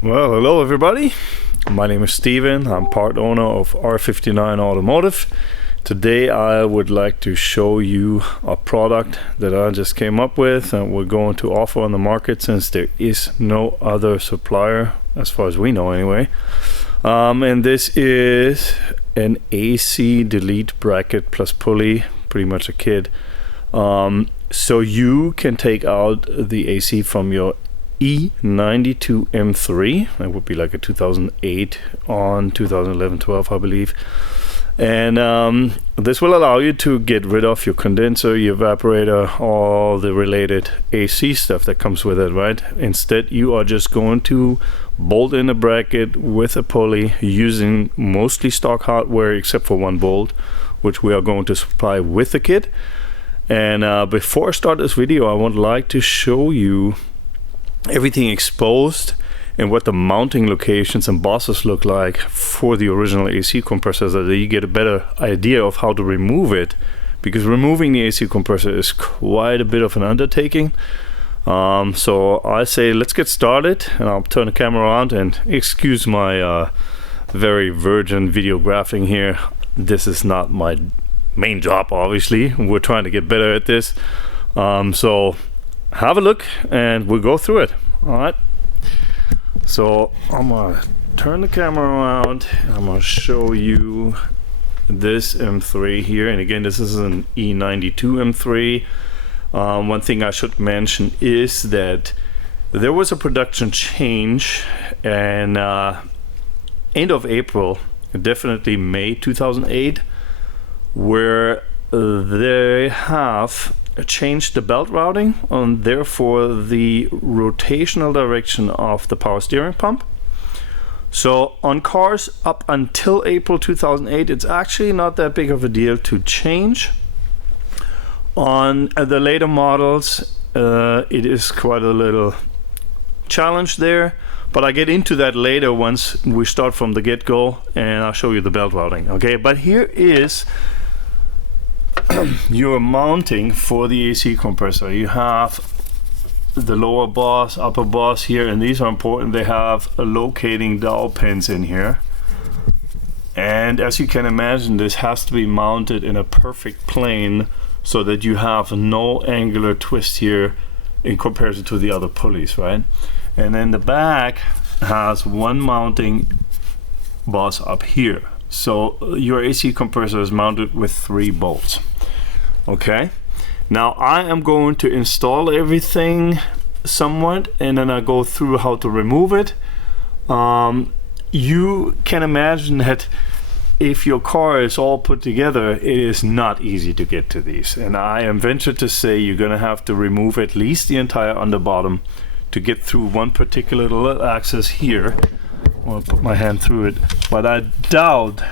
Well, hello everybody. My name is Steven. I'm part owner of R59-Automotive. Today I would like to show you a product that I just came up with and we're going to offer on the market since there is no other supplier, as far as we know anyway. And this is an AC delete bracket plus pulley, pretty much a kit. So you can take out the AC from your E92 M3. That would be like a 2008 on 2011-12, I believe. And this will allow you to get rid of your condenser, your evaporator, all the related AC stuff that comes with it, right? Instead, you are just going to bolt in a bracket with a pulley using mostly stock hardware except for one bolt, which we are going to supply with the kit. And before I start this video, I would like to show you everything exposed and what the mounting locations and bosses look like for the original AC compressor, so that you get a better idea of how to remove it, because removing the AC compressor is quite a bit of an undertaking. So I say let's get started, and I'll turn the camera around and excuse my very virgin videographing here. This is not my main job, obviously. We're trying to get better at this. So have a look and we'll go through it. All right, so I'm gonna turn the camera around and I'm gonna show you this M3 here. And again, this is an E92 M3. One thing I should mention is that there was a production change, and end of April, definitely May 2008, where they have changed the belt routing and therefore the rotational direction of the power steering pump. So on cars up until April 2008, it's actually not that big of a deal to change. On the later models, it is quite a little challenge there, but I get into that later once we start from the get-go, and I'll show you the belt routing. Okay, but here is your mounting for the AC compressor. You have the lower boss, upper boss here, and these are important. They have locating dowel pins in here, and as you can imagine, this has to be mounted in a perfect plane so that you have no angular twist here in comparison to the other pulleys, right? And then the back has one mounting boss up here. So your AC compressor is mounted with 3 bolts. Okay, now I am going to install everything somewhat, and then I go through how to remove it. You can imagine that if your car is all put together, it is not easy to get to these, and I am ventured to say you're gonna have to remove at least the entire underbottom to get through one particular little axis here. I'll put my hand through it, but I doubt,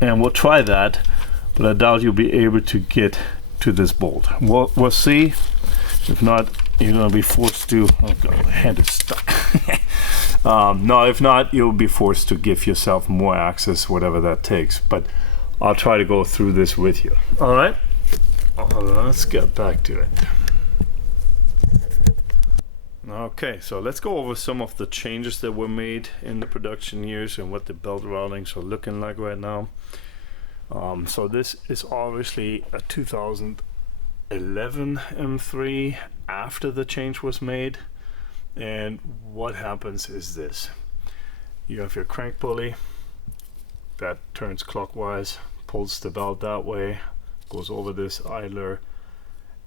and we'll try that, but I doubt you'll be able to get to this bolt. We'll see. If not, you're gonna be forced to, oh god, my hand is stuck. No, if not, you'll be forced to give yourself more access, whatever that takes, but I'll try to go through this with you. All right, let's get back to it. Okay, so let's go over some of the changes that were made in the production years and what the belt routings are looking like right now. So this is obviously a 2011 M3 after the change was made, and what happens is this: you have your crank pulley that turns clockwise, pulls the belt that way, goes over this idler,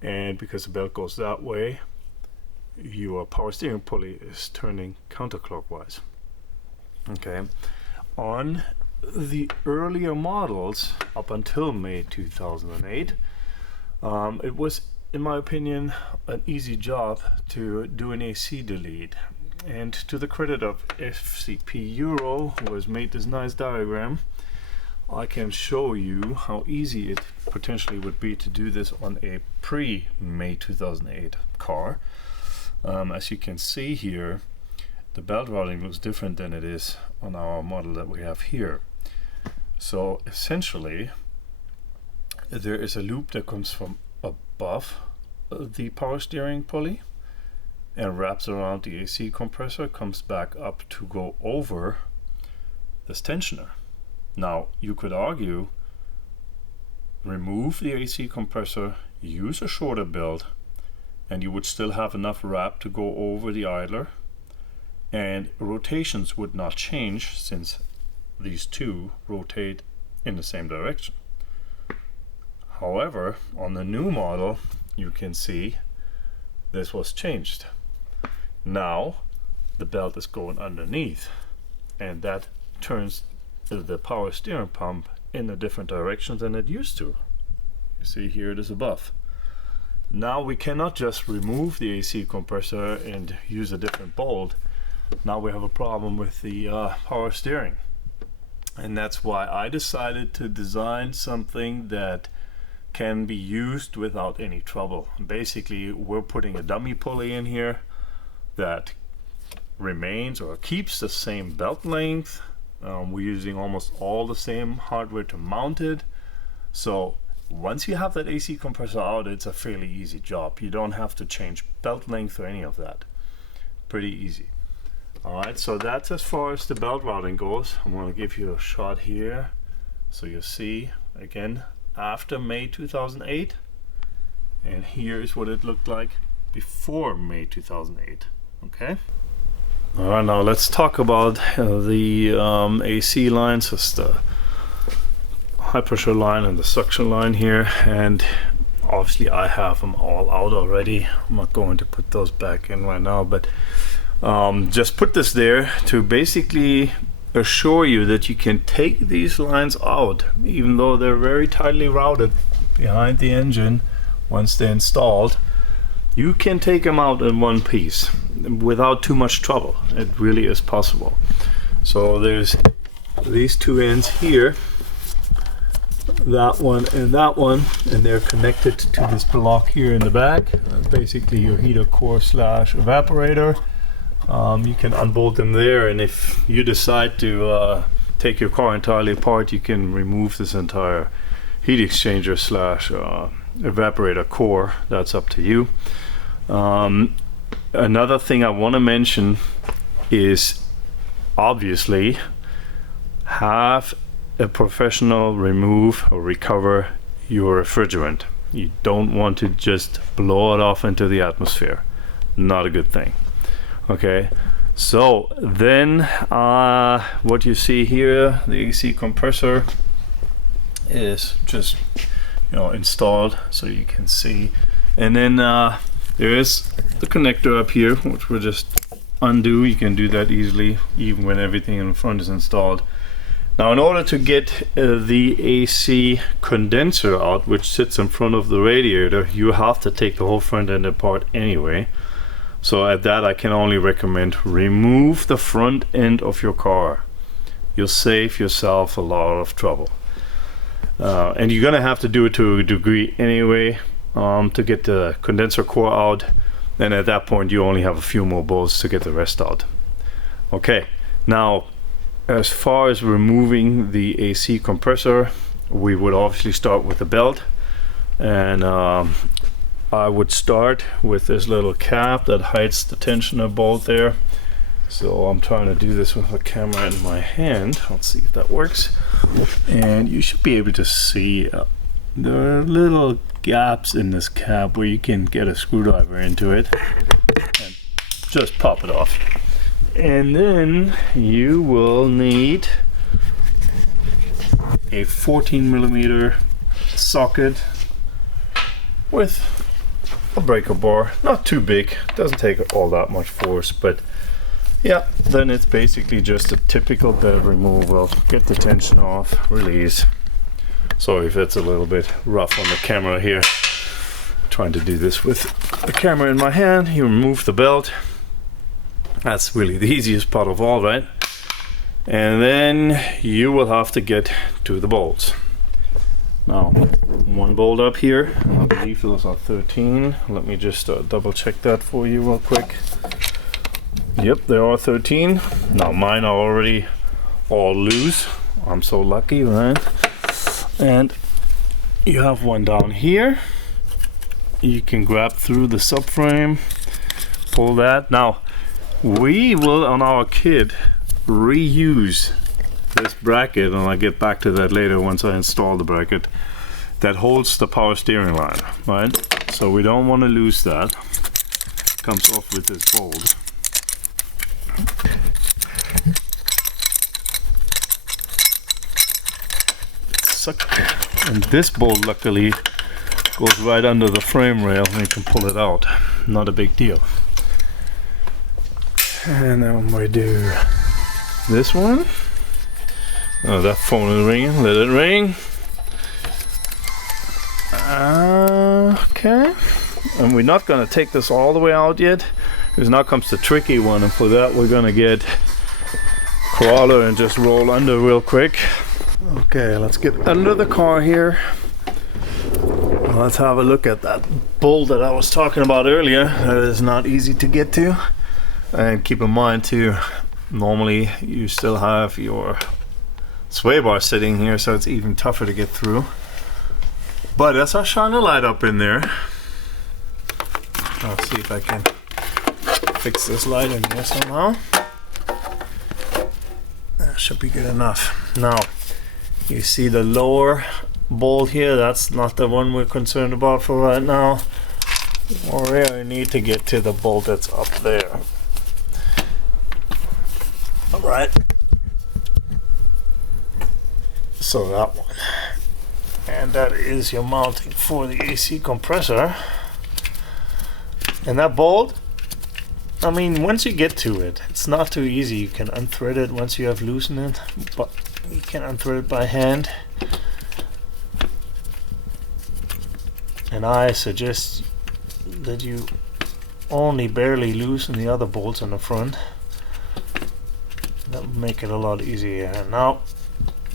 and because the belt goes that way, your power steering pulley is turning counterclockwise. Okay, on the earlier models up until May 2008, it was, in my opinion, an easy job to do an AC delete. And to the credit of FCP Euro, who has made this nice diagram, I can show you how easy it potentially would be to do this on a pre-May 2008 car. As you can see here, the belt routing looks different than it is on our model that we have here. So essentially, there is a loop that comes from above the power steering pulley, and wraps around the AC compressor, comes back up to go over this tensioner. Now you could argue, remove the AC compressor, use a shorter belt, and you would still have enough wrap to go over the idler, and rotations would not change since these two rotate in the same direction. However, on the new model, you can see this was changed. Now the belt is going underneath, and that turns the power steering pump in a different direction than it used to. You see here it is above. Now we cannot just remove the AC compressor and use a different bolt. Now we have a problem with the power steering, and that's why I decided to design something that can be used without any trouble. Basically, we're putting a dummy pulley in here that remains or keeps the same belt length. We're using almost all the same hardware to mount it. So once you have that AC compressor out, it's a fairly easy job. You don't have to change belt length or any of that. Pretty easy. Alright, so that's as far as the belt routing goes. I'm going to give you a shot here so you see again after May 2008, and here's what it looked like before May 2008. Okay. Alright, now let's talk about the AC lines. It's the high pressure line and the suction line here, and obviously I have them all out already. I'm not going to put those back in right now, but just put this there to basically assure you that you can take these lines out, even though they're very tightly routed behind the engine. Once they're installed, you can take them out in one piece without too much trouble. It really is possible. So there's these two ends here, that one, and they're connected to this block here in the back. Basically your heater core slash evaporator. You can unbolt them there, and if you decide to take your car entirely apart, you can remove this entire heat exchanger slash evaporator core. That's up to you. Another thing I want to mention is obviously have a professional remove or recover your refrigerant. You don't want to just blow it off into the atmosphere. Not a good thing. Okay, so then what you see here, the AC compressor is just installed, so you can see, and then there is the connector up here, which we'll just undo. You can do that easily even when everything in the front is installed. Now in order to get the AC condenser out, which sits in front of the radiator, you have to take the whole front end apart anyway. So at that I can only recommend remove the front end of your car. You'll save yourself a lot of trouble. And you're gonna have to do it to a degree anyway to get the condenser core out. And at that point you only have a few more bolts to get the rest out. Okay, now as far as removing the AC compressor, we would obviously start with the belt, and I would start with this little cap that hides the tensioner bolt there. So I'm trying to do this with a camera in my hand. Let's see if that works. And you should be able to see there are little gaps in this cap where you can get a screwdriver into it and just pop it off. And then you will need a 14mm socket with a breaker bar, not too big, doesn't take all that much force, but yeah, then it's basically just a typical belt removal. Get the tension off, release. Sorry if it's a little bit rough on the camera here. Trying to do this with the camera in my hand. You remove the belt. That's really the easiest part of all, right? And then you will have to get to the bolts. Now, one bolt up here, I believe those are 13. Let me just double check that for you real quick. Yep, there are 13. Now mine are already all loose. I'm so lucky, right? And you have one down here. You can grab through the subframe, pull that. Now we will on our kit reuse this bracket, and I'll get back to that later once I install the bracket, that holds the power steering line, right? So we don't want to lose that. Comes off with this bolt. And this bolt luckily goes right under the frame rail and you can pull it out. Not a big deal. And then we do this one. Oh, that phone is ringing. Let it ring. Okay. And we're not going to take this all the way out yet, because now comes the tricky one, and for that we're going to get crawler and just roll under real quick. Okay, let's get under the car here. Let's have a look at that bolt that I was talking about earlier. That is not easy to get to. And keep in mind too, normally you still have your sway bar sitting here, so it's even tougher to get through. But as I shine a light up in there, I'll see if I can fix this light in here somehow. That should be good enough. Now, you see the lower bolt here, that's not the one we're concerned about for right now. We really need to get to the bolt that's up there. Alright. So that one. And that is your mounting for the AC compressor. And that bolt, I mean, once you get to it, it's not too easy. You can unthread it once you have loosened it, but you can unthread it by hand. And I suggest that you only barely loosen the other bolts on the front. That will make it a lot easier. And now,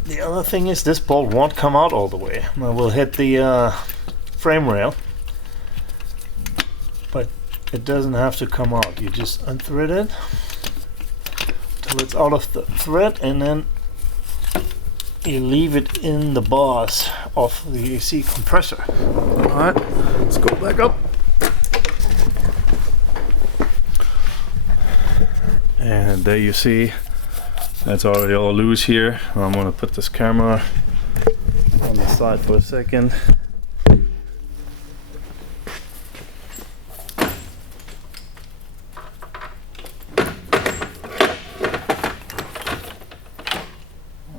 the other thing is this bolt won't come out all the way. It will hit the frame rail, but it doesn't have to come out. You just unthread it till it's out of the thread, and then you leave it in the bars of the AC compressor. Alright, let's go back up. And there you see, that's already all loose here. I'm going to put this camera on the side for a second.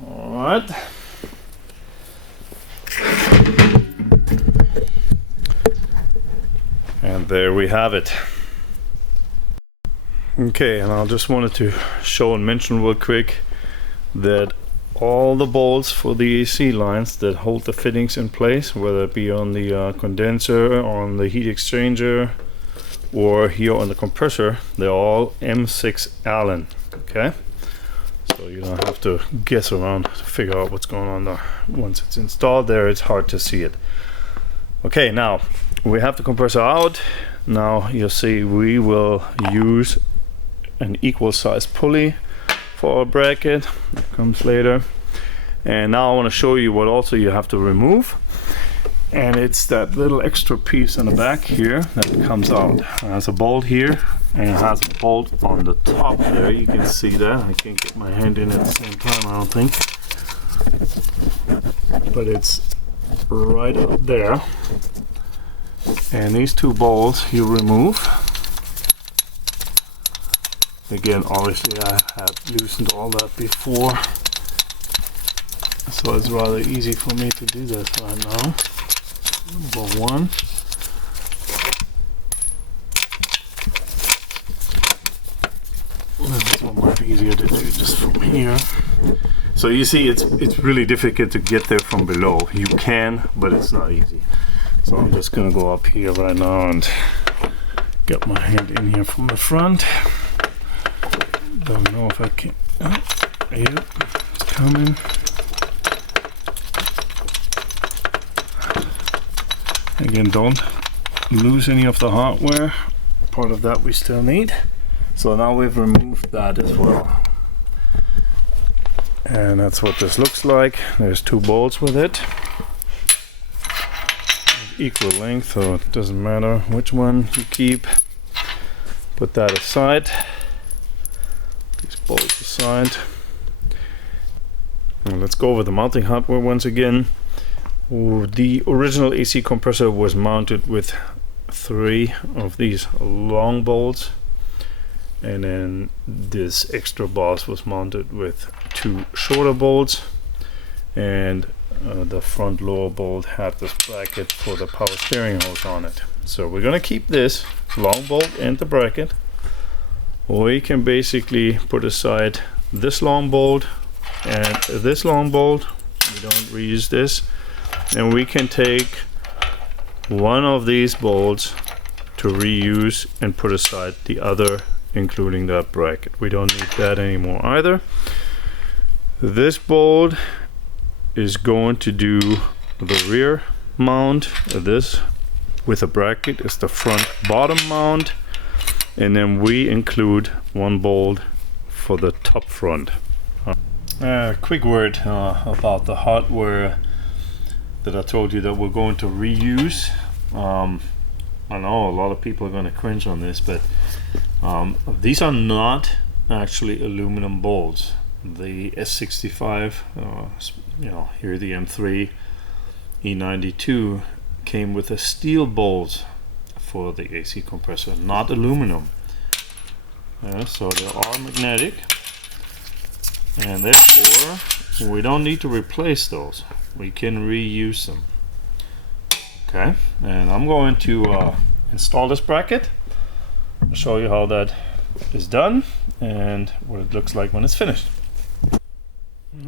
Alright. And there we have it. Okay, and I just wanted to show and mention real quick that all the bolts for the AC lines that hold the fittings in place, whether it be on the condenser, on the heat exchanger, or here on the compressor, they're all M6 Allen. Okay, so you don't have to guess around to figure out what's going on there. Once it's installed there, it's hard to see it. Okay, now we have the compressor out. Now you'll see we will use an equal size pulley for our bracket. That comes later. And now I want to show you what also you have to remove, and it's that little extra piece in the back here that comes out. It has a bolt here and it has a bolt on the top there. You can see that. I can't get my hand in at the same time, I don't think, but it's right up there. And these two bolts you remove. Again, obviously I had loosened all that before, so it's rather easy for me to do this right now. Number one. This one might be easier to do just from here. So you see, it's really difficult to get there from below. You can, but it's not easy. So I'm just gonna go up here right now and get my hand in here from the front. Don't know if I can. Oh, yep, it's coming. Again, don't lose any of the hardware. Part of that we still need. So now we've removed that as well. And that's what this looks like. There's two bolts with it. Equal length, so it doesn't matter which one you keep. Put that aside. These bolts aside. And let's go over the mounting hardware once again. The original AC compressor was mounted with 3 of these long bolts, and then this extra boss was mounted with 2 shorter bolts, and the front lower bolt had this bracket for the power steering hose on it. So we're gonna keep this long bolt and the bracket. We can basically put aside this long bolt and this long bolt. We don't reuse this, and we can take one of these bolts to reuse and put aside the other, including that bracket. We don't need that anymore either. This bolt is going to do the rear mount. This with a bracket is the front bottom mount, and then we include one bolt for the top front. Quick word about the hardware that I told you that we're going to reuse. I know a lot of people are going to cringe on this, but these are not actually aluminum bolts. The S65, here the M3 E92 came with a steel bolt for the AC compressor, not aluminum. So they are magnetic, and therefore we don't need to replace those. We can reuse them. Okay, and I'm going to install this bracket. I'll show you how that is done and what it looks like when it's finished.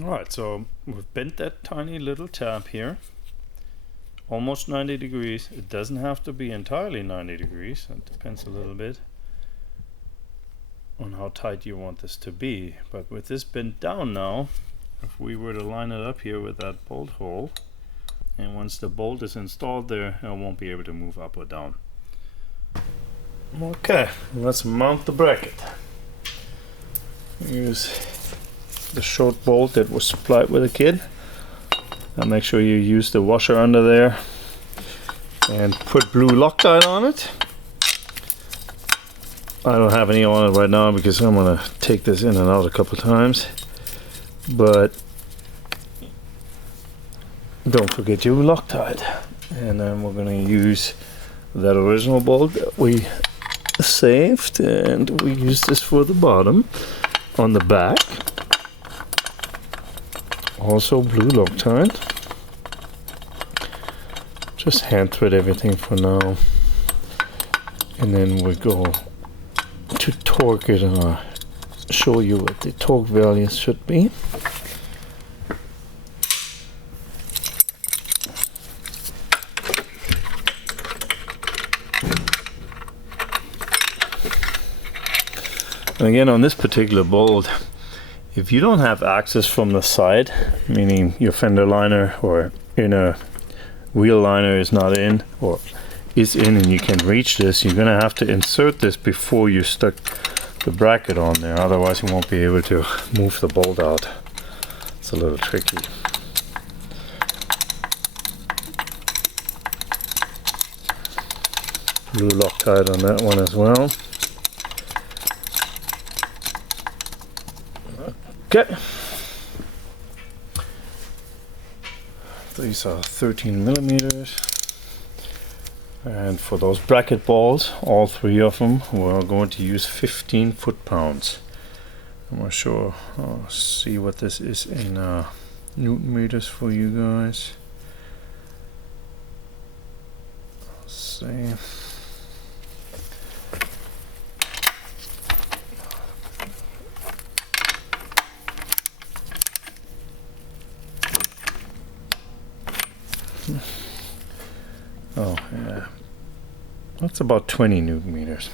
Alright, so we've bent that tiny little tab here almost 90 degrees. It doesn't have to be entirely 90 degrees. It depends a little bit on how tight you want this to be. But with this bent down now, if we were to line it up here with that bolt hole, and once the bolt is installed there, I won't be able to move up or down. Okay, let's mount the bracket. Use the short bolt that was supplied with the kit. Now make sure you use the washer under there and put blue Loctite on it. I don't have any on it right now because I'm gonna take this in and out a couple times, but don't forget your Loctite. And then we're gonna use that original bolt that we saved, and we use this for the bottom on the back. Also blue Loctite. Just hand thread everything for now, and then we go to torque it, and I'll show you what the torque values should be. And again, on this particular bolt, if you don't have access from the side, meaning your fender liner or inner wheel liner is not in, or is in, and you can reach this, you're gonna have to insert this before you stuck the bracket on there, otherwise you won't be able to move the bolt out. It's a little tricky. Blue Loctite on that one as well. Okay. These are 13 millimeters. And for those bracket balls, all 3 of them, we're going to use 15 foot-pounds. I'm not sure. I'll see what this is in Newton meters for you guys. Let's see. Oh, yeah. That's about 20 Newton meters.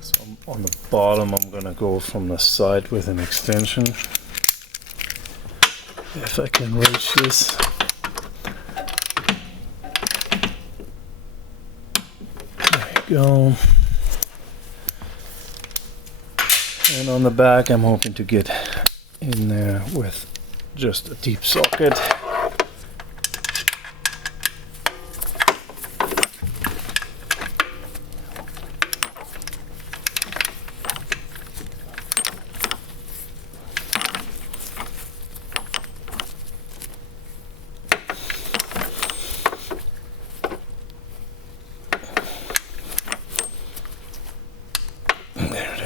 So on the bottom, I'm gonna go from the side with an extension. If I can reach this. There you go. And on the back, I'm hoping to get in there with just a deep socket.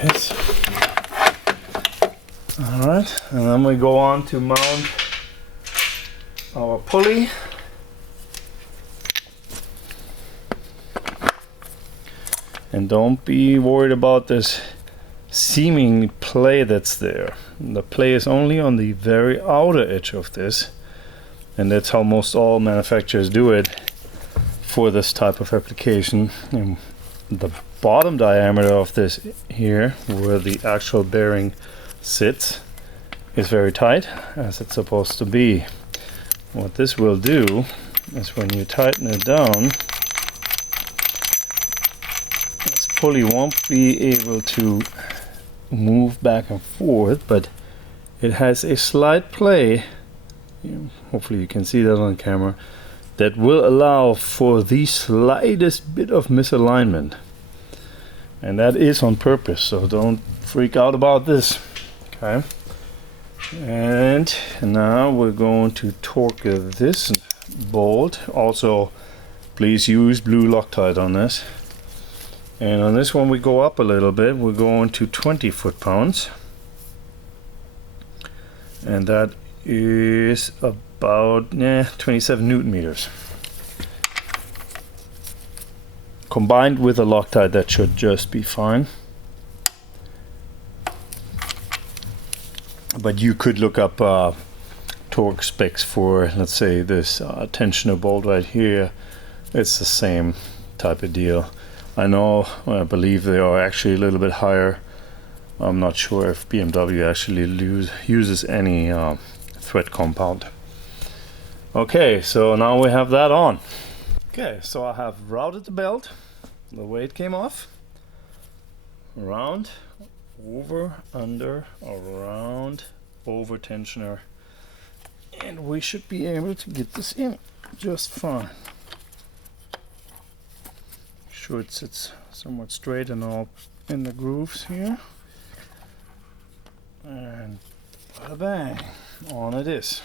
this. Alright, and then we go on to mount our pulley. And don't be worried about this seeming play that's there. The play is only on the very outer edge of this, and that's how most all manufacturers do it for this type of application. And the bottom diameter of this here, where the actual bearing sits, is very tight, as it's supposed to be. What this will do is when you tighten it down, this pulley won't be able to move back and forth, but it has a slight play, hopefully you can see that on camera, that will allow for the slightest bit of misalignment. And that is on purpose, so don't freak out about this. Okay. And now we're going to torque this bolt. Also, please use blue Loctite on this. And on this one we go up a little bit. We're going to 20 foot-pounds. And that is about 27 Newton meters. Combined with a Loctite, that should just be fine. But you could look up torque specs for, let's say, this tensioner bolt right here. It's the same type of deal. I believe they are actually a little bit higher. I'm not sure if BMW actually uses any thread compound. Okay, so now we have that on. Okay, so I have routed the belt the way it came off. Around, over, under, around, over tensioner. And we should be able to get this in just fine. Make sure it sits somewhat straight and all in the grooves here. And bada bang, on it is.